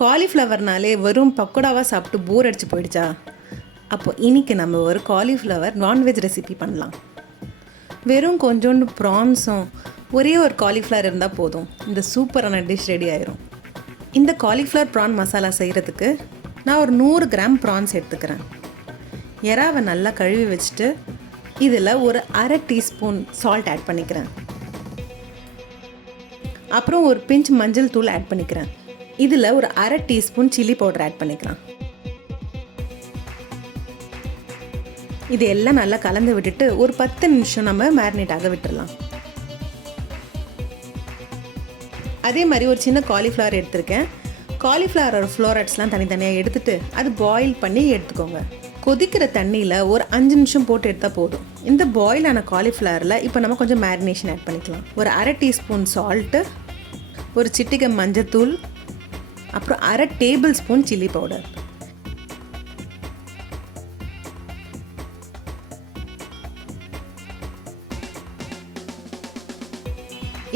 காலிஃப்ளவர்னாலே வெறும் பக்கோடாவாக சாப்பிட்டு போர் அடிச்சு போயிடுச்சா? அப்போ இன்னைக்கு நம்ம ஒரு காலிஃப்ளவர் நான்வெஜ் ரெசிபி பண்ணலாம். வெறும் கொஞ்சோண்டு ப்ரான்ஸும் ஒரே ஒரு காலிஃப்ளவர் இருந்தால் போதும். இந்த சூப்பரான டிஷ் ரெடி ஆயிரும். இந்த காலிஃப்ளவர் ப்ரான் மசாலா செய்கிறதுக்கு நான் ஒரு நூறு கிராம் ப்ரான்ஸ் எடுத்துக்கிறேன். எறாவை நல்லா கழுவி வச்சுட்டு இதில் ஒரு அரை டீஸ்பூன் சால்ட் ஆட் பண்ணிக்கிறேன். அப்புறம் ஒரு பிஞ்ச் மஞ்சள் தூள் ஆட் பண்ணிக்கிறேன். இதில் ஒரு அரை டீஸ்பூன் சில்லி பவுடர் ஆட் பண்ணிக்கலாம். இது எல்லாம் நல்லா கலந்து விட்டுட்டு ஒரு பத்து நிமிஷம் நம்ம மேரினேட் ஆக விட்டுடலாம் அதே மாதிரி ஒரு சின்ன காலிஃப்ளவர் எடுத்திருக்கேன். காலிஃப்ளவரோட ஃப்ளோரட்ஸ்லாம் தனித்தனியாக எடுத்துட்டு அது பாயில் பண்ணி எடுத்துக்கோங்க. கொதிக்கிற தண்ணியில் ஒரு அஞ்சு நிமிஷம் போட்டு எடுத்தால் போதும். இந்த பாயில் ஆன காலிஃப்ளவரில் இப்போ நம்ம கொஞ்சம் மேரினேஷன் ஆட் பண்ணிக்கலாம். ஒரு அரை டீஸ்பூன் சால்ட்டு ஒரு சிட்டிகை மஞ்சத்தூள் அப்புறம் அரை டேபிள் ஸ்பூன் சில்லி பவுடர்.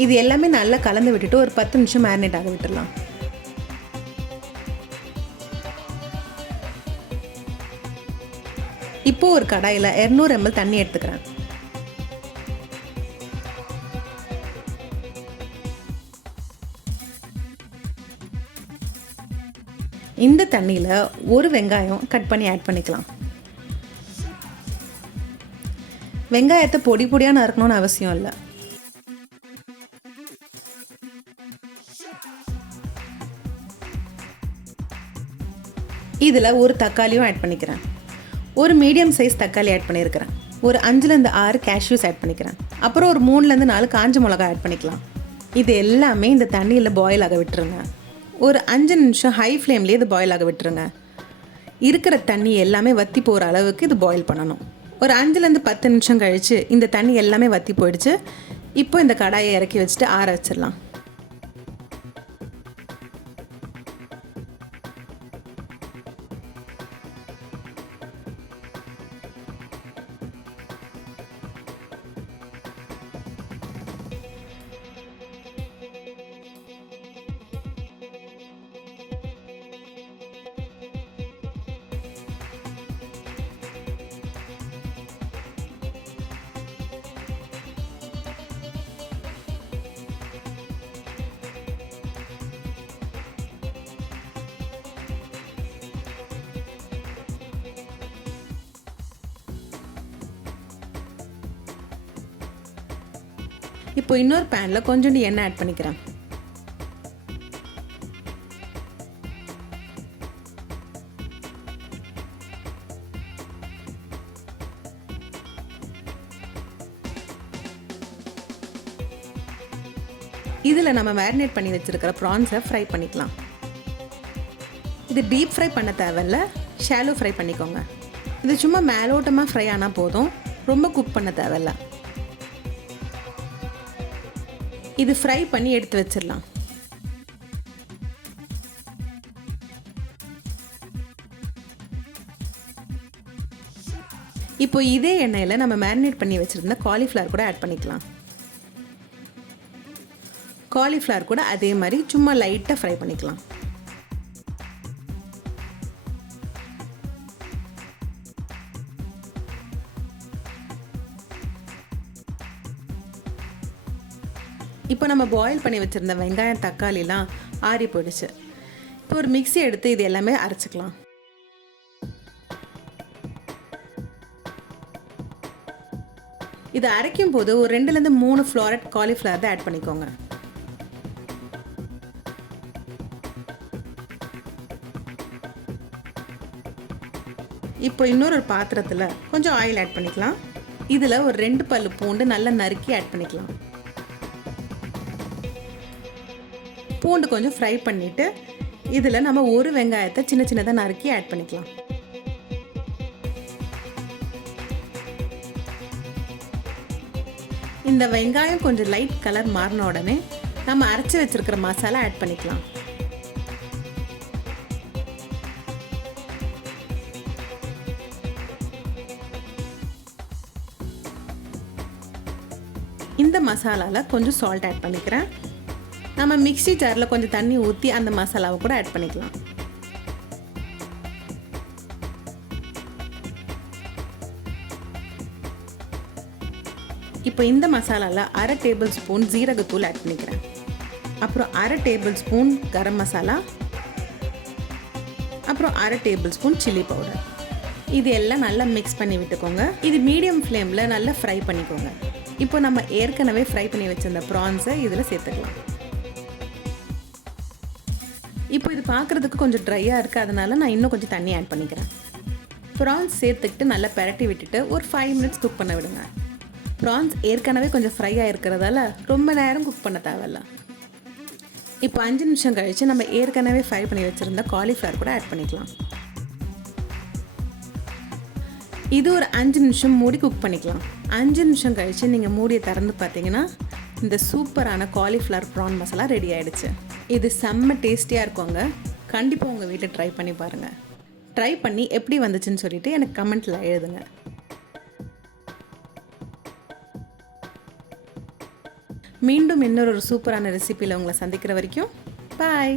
இது எல்லாமே நல்லா கலந்து விட்டுட்டு ஒரு பத்து நிமிஷம் மேரினேட் ஆக விட்டுடலாம். இப்போ ஒரு கடாயில் இரநூறு எம்எல் தண்ணி எடுத்துக்கிறேன். இந்த தண்ணியில் ஒரு வெங்காயம் கட் பண்ணி ஆட் பண்ணிக்கலாம். வெங்காயத்தை பொடி பொடியாக நறுக்கணும்னு அவசியம் இல்லை. இதில் ஒரு தக்காளியும் ஆட் பண்ணிக்கிறேன். ஒரு மீடியம் சைஸ் தக்காளி ஆட் பண்ணியிருக்கிறேன் ஒரு அஞ்சுலேருந்து ஆறு கேஷ்யூஸ் ஆட் பண்ணிக்கிறேன். அப்புறம் ஒரு மூணுலேருந்து நாலு காஞ்ச மிளகா ஆட் பண்ணிக்கலாம். இது எல்லாமே இந்த தண்ணியில் பாயில் ஆக விட்டுருங்க. ஒரு அஞ்சு நிமிஷம் ஹை ஃப்ளேம்லேயே இது பாயில் ஆக விட்டுருங்க. இருக்கிற தண்ணி எல்லாமே வற்றி போகிற அளவுக்கு இது பாயில் பண்ணணும். ஒரு அஞ்சுலேருந்து பத்து நிமிஷம் கழித்து இந்த தண்ணி எல்லாமே வற்றி போயிடுச்சு. இப்போ இந்த கடாயை இறக்கி வச்சுட்டு ஆற வச்சிடலாம். இப்போ இன்னொரு பேனில் கொஞ்சோண்டு எண்ணெய் ஆட் பண்ணிக்கிறேன். இதில் நம்ம மேரினேட் பண்ணி வச்சுருக்கிற ப்ரான்ஸை ஃப்ரை பண்ணிக்கலாம். இது டீப் ஃப்ரை பண்ண தேவையில்ல ஷாலோ ஃப்ரை பண்ணிக்கோங்க. இது சும்மா மேலோட்டமாக ஃப்ரை ஆனால் போதும். ரொம்ப குக் பண்ண தேவையில்ல. இது ஃப்ரை பண்ணி எடுத்து வச்சிடலாம் இப்போ இதே எண்ணெயில் நம்ம மேரினேட் பண்ணி வச்சுருந்த காலிஃப்ளவர் கூட ஆட் பண்ணிக்கலாம். காலிஃப்ளவர் கூட அதே மாதிரி சும்மா லைட்டாக ஃப்ரை பண்ணிக்கலாம். இப்போ நம்ம பாயில் பண்ணி வச்சுருந்த வெங்காயம் தக்காளிலாம் ஆறி போயிடுச்சு. இப்போ ஒரு மிக்சி எடுத்து இது எல்லாமே அரைச்சிக்கலாம். இது அரைக்கும் போது ஒரு ரெண்டுலேருந்து மூணு ஃப்ளாரட் காலிஃப்ளவர் தான் ஆட் பண்ணிக்கோங்க. இப்போ இன்னொரு பாத்திரத்தில் கொஞ்சம் ஆயில் ஆட் பண்ணிக்கலாம். இதில் ஒரு ரெண்டு பல்லு பூண்டு நல்லா நறுக்கி ஆட் பண்ணிக்கலாம். பூண்டு கொஞ்சம் ஃப்ரை பண்ணிவிட்டு இதில் நம்ம ஒரு வெங்காயத்தை சின்ன சின்னதாக நறுக்கி ஆட் பண்ணிக்கலாம். இந்த வெங்காயம் கொஞ்சம் லைட் கலர் மாறின உடனே நம்ம அரைச்சி வச்சிருக்கிற மசாலா ஆட் பண்ணிக்கலாம். இந்த மசாலாவில் கொஞ்சம் சால்ட் ஆட் பண்ணிக்கிறேன். நம்ம மிக்சி ஜாரில் கொஞ்சம் தண்ணி ஊற்றி அந்த மசாலாவை கூட ஆட் பண்ணிக்கலாம். இப்போ இந்த மசாலாவில் அரை டேபிள் ஸ்பூன் ஜீரகத்தூள் ஆட் பண்ணிக்கிறேன். அப்புறம் அரை டேபிள் ஸ்பூன் கரம் மசாலா. அப்புறம் அரை டேபிள் ஸ்பூன் சில்லி பவுடர். இது எல்லாம் நல்லா மிக்ஸ் பண்ணி விட்டுக்கோங்க. இது மீடியம் ஃப்ளேமில் நல்லா ஃப்ரை பண்ணிக்கோங்க. இப்போ நம்ம ஏற்கனவே ஃப்ரை பண்ணி வச்சிருந்த ப்ரான்ஸை இதில் சேர்த்துக்கலாம். இப்போ இது பார்க்குறதுக்கு கொஞ்சம் ட்ரையாக இருக்குது அதனால் நான் இன்னும் கொஞ்சம் தண்ணி ஆட் பண்ணிக்கிறேன். ப்ரான்ஸ் சேர்த்துக்கிட்டு நல்லா பெரட்டி விட்டுட்டு ஒரு ஃபைவ் மினிட்ஸ் குக் பண்ண விடுங்க. ப்ரான்ஸ் ஏற்கனவே கொஞ்சம் ஃப்ரை ஆகிருக்கிறதால ரொம்ப நேரம் குக் பண்ண தேவையில்ல. இப்போ அஞ்சு நிமிஷம் கழித்து நம்ம ஏற்கனவே ஃப்ரை பண்ணி வச்சுருந்த காலிஃப்ளவர் கூட ஆட் பண்ணிக்கலாம். இது ஒரு அஞ்சு நிமிஷம் மூடி குக் பண்ணிக்கலாம். அஞ்சு நிமிஷம் கழித்து நீங்கள் மூடியை திறந்து பார்த்தீங்கன்னா இந்த சூப்பரான காலிஃப்ளவர் ப்ரான் மசாலா ரெடி ஆகிடுச்சு இது செம்ம டேஸ்டியாக இருக்குங்க. கண்டிப்பாக உங்கள் வீட்டில் ட்ரை பண்ணி பாருங்கள் ட்ரை பண்ணி எப்படி வந்துச்சுன்னு சொல்லிட்டு எனக்கு கமெண்ட்டில் எழுதுங்க. மீண்டும் இன்னொரு ஒரு சூப்பரான ரெசிபியில் உங்களை சந்திக்கிற வரைக்கும் பாய்